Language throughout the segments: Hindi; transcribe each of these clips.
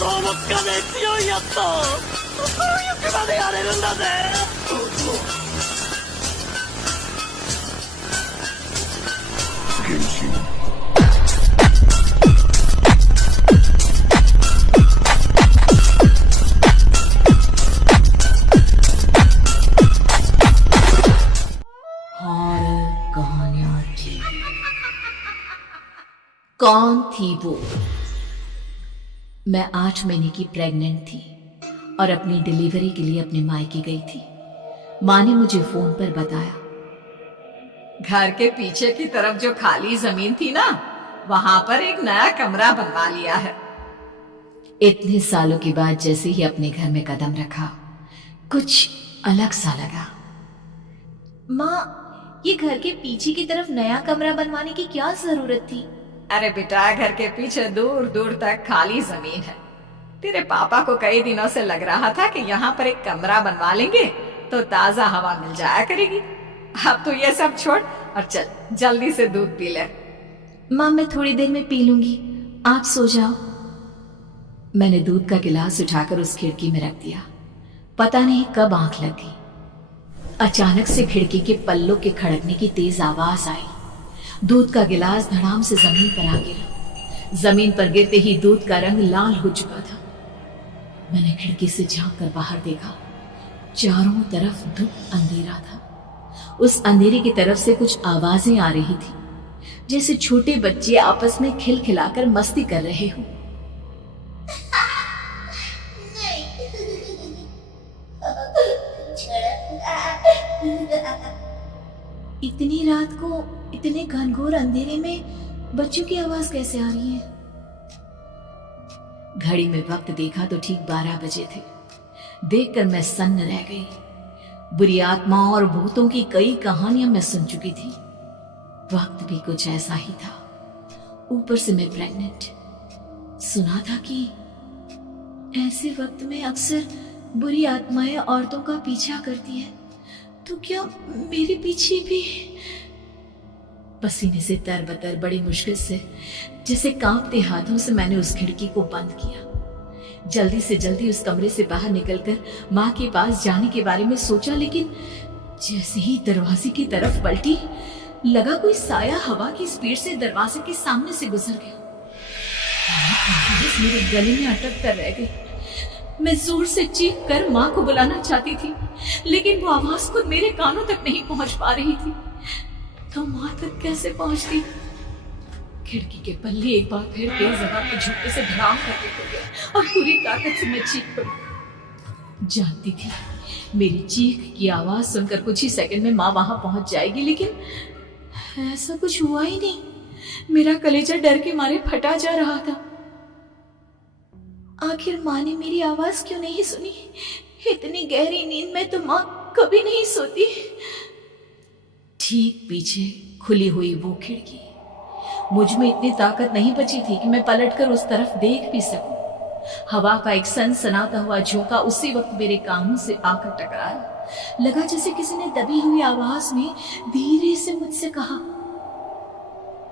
と思つかねえ強いやつとそういうまでやれるんだぜ。原神कौन थी वो? मैं 8 महीने की प्रेग्नेंट थी और अपनी डिलीवरी के लिए अपने मायके गई थी। माँ ने मुझे फोन पर बताया, घर के पीछे की तरफ जो खाली जमीन थी ना, वहां पर एक नया कमरा बनवा लिया है। इतने सालों के बाद जैसे ही अपने घर में कदम रखा, कुछ अलग सा लगा। माँ, ये घर के पीछे की तरफ नया कमरा बनवाने की क्या जरूरत थी? अरे बेटा, घर के पीछे दूर दूर तक खाली जमीन है। तेरे पापा को कई दिनों से लग रहा था कि यहाँ पर एक कमरा बनवा लेंगे तो ताजा हवा मिल जाया करेगी। अब तो ये सब छोड़ और चल जल्दी से दूध पी ले। माँ, मैं थोड़ी देर में पी लूंगी, आप सो जाओ। मैंने दूध का गिलास उठाकर उस खिड़की में रख दिया। पता नहीं कब आंख लग गई। अचानक से खिड़की के पल्लों के खड़कने की तेज आवाज आई। दूध का गिलास धड़ाम से जमीन पर आ गिरा। जमीन पर गिरते ही दूध का रंग लाल हो चुका था। मैंने खिड़की से झांक कर बाहर देखा। चारों तरफ धुप अंधेरा था। उस अंधेरे की तरफ से कुछ आवाजें आ रही थी, जैसे छोटे बच्चे आपस में खिलखिलाकर मस्ती कर रहे हो। इतनी रात को इतने घनघोर अंधेरे में बच्चों की आवाज कैसे आ रही है? घड़ी में वक्त देखा तो ठीक 12 बजे थे। देखकर मैं सन्न रह गई। बुरी आत्माओं और भूतों की कई कहानियां मैं सुन चुकी थी। वक्त भी कुछ ऐसा ही था। ऊपर से मैं प्रेग्नेंट। सुना था कि ऐसे वक्त में अक्सर बुरी आत्माएं औरतों का पीछा करती हैं। तो क्या मेरे पीछे भी? पसीने से तरबतर बड़ी मुश्किल से, जैसे कांपते हाथों से मैंने उस खिड़की को बंद किया। जल्दी से जल्दी उस कमरे से बाहर निकलकर माँ के पास जाने के बारे में सोचा, लेकिन जैसे ही दरवाजे की तरफ पलटी, लगा कोई साया हवा की स्पीड से दरवाजे के सामने से गुजर गया। मेरे गले में अटक कर रह गई। मैं जोर से चीख कर माँ को बुलाना चाहती थी, लेकिन वो आवाज खुद मेरे कानों तक नहीं पहुंच पा रही थी। तो माँ तक कैसे पहुंचती? खिड़की के पल्ले एक बार फिर तेज हवा के झोंके से धड़ाम करके खुल गया और पूरी ताकत से मैं चीख पड़ी। जानती थी मेरी चीख की आवाज सुनकर कुछ ही सेकंड में माँ वहां पहुंच जाएगी, लेकिन ऐसा कुछ हुआ ही नहीं। मेरा कलेजा डर के मारे फटा जा रहा था। आखिर माँ ने मेरी आवाज क्यों नहीं सुनी? इतनी गहरी नींद में तो माँ कभी नहीं सोती। ठीक पीछे खुली हुई वो खिड़की। मुझ में इतनी ताकत नहीं बची थी कि मैं पलटकर उस तरफ देख भी सकूं। हवा का एक सनसनाता हुआ झोंका उसी वक्त मेरे कानों से आकर टकराया। लगा जैसे किसी ने दबी हुई आवाज में धीरे से मुझसे कहा,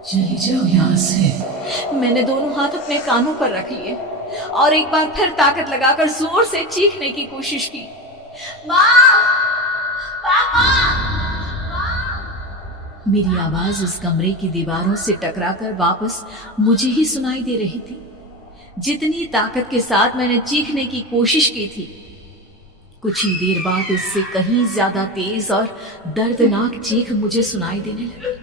चली जाओ यहां से। मैंने दोनों हाथ अपने कानों पर रख लिए और एक बार फिर ताकत लगाकर जोर से चीखने की कोशिश की, माँ! पापा! मेरी आवाज उस कमरे की दीवारों से टकराकर वापस मुझे ही सुनाई दे रही थी। जितनी ताकत के साथ मैंने चीखने की कोशिश की थी, कुछ ही देर बाद उससे कहीं ज्यादा तेज और दर्दनाक चीख मुझे सुनाई देने लगी।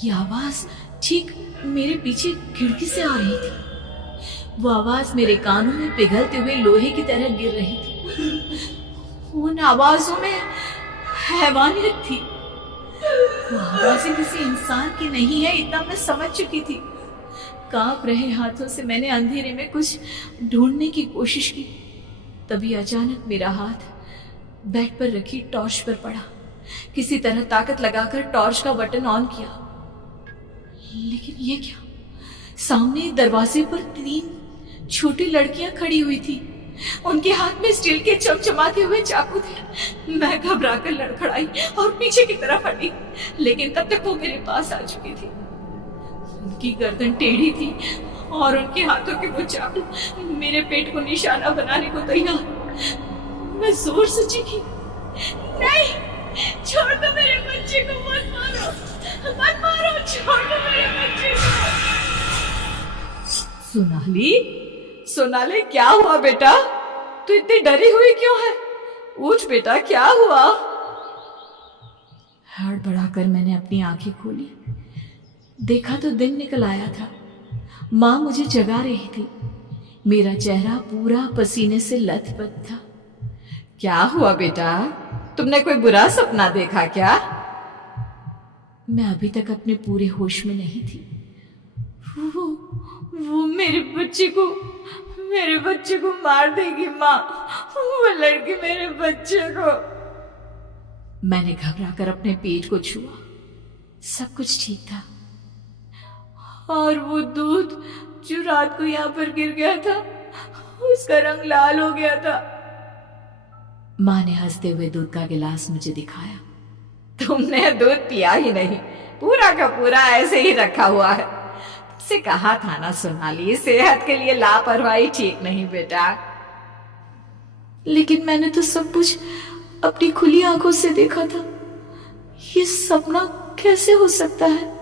कि आवाज ठीक मेरे पीछे खिड़की से आ रही थी। वो आवाज मेरे कानों में पिघलते हुए लोहे की तरह गिर रही थी। उन आवाजों में हैवानियत थी। वो आवाजें किसी इंसान की नहीं है, इतना मैं समझ चुकी थी। कांप रहे हाथों से मैंने अंधेरे में कुछ ढूंढने की कोशिश की। तभी अचानक मेरा हाथ बेड पर रखी टॉर्च पर पड़ा। किसी तरह ताकत लगाकर टॉर्च का बटन ऑन किया, लेकिन ये क्या? सामने दरवाजे पर 3 छोटी लड़कियां खड़ी हुई थी। उनके हाथ में स्टील के चमचमाते हुए चाकू थे। मैं घबराकर लड़खड़ाई और पीछे की तरफ हटी, लेकिन तब तक वो मेरे पास आ चुकी थी। उनकी गर्दन टेढ़ी थी और उनके हाथों के वो चाकू मेरे पेट को निशाना बनाने को तैयार। मैं जोर से चीखी, नहीं, छोड़ दो मेरे बच्चे को, मत मारो, मत मारो, छोड़ दो मेरे बच्चे को। सोनाली, सोनाली, क्या हुआ बेटा? तू इतनी डरी हुई क्यों है? उठ बेटा, क्या हुआ? हड़बड़ाकर मैंने अपनी आंखें खोली। देखा तो दिन निकल आया था। माँ मुझे जगा रही थी। मेरा चेहरा पूरा पसीने से लथपथ था। क्या हुआ बेटा? तुमने कोई बुरा सपना देखा क्या? मैं अभी तक अपने पूरे होश में नहीं थी। वो मेरे बच्चे को मार देगी माँ। वो लड़की मेरे बच्चे को। मैंने घबराकर अपने पेट को छुआ। सब कुछ ठीक था। और वो दूध जो रात को यहाँ पर गिर गया था, उसका रंग लाल हो गया था। माँ ने हंसते हुए दूध का गिलास मुझे दिखाया। तुमने दूध पिया ही नहीं, पूरा का पूरा ऐसे ही रखा हुआ है। तुमसे कहा था ना सोनाली, सेहत के लिए लापरवाही ठीक नहीं बेटा। लेकिन मैंने तो सब कुछ अपनी खुली आंखों से देखा था। ये सपना कैसे हो सकता है?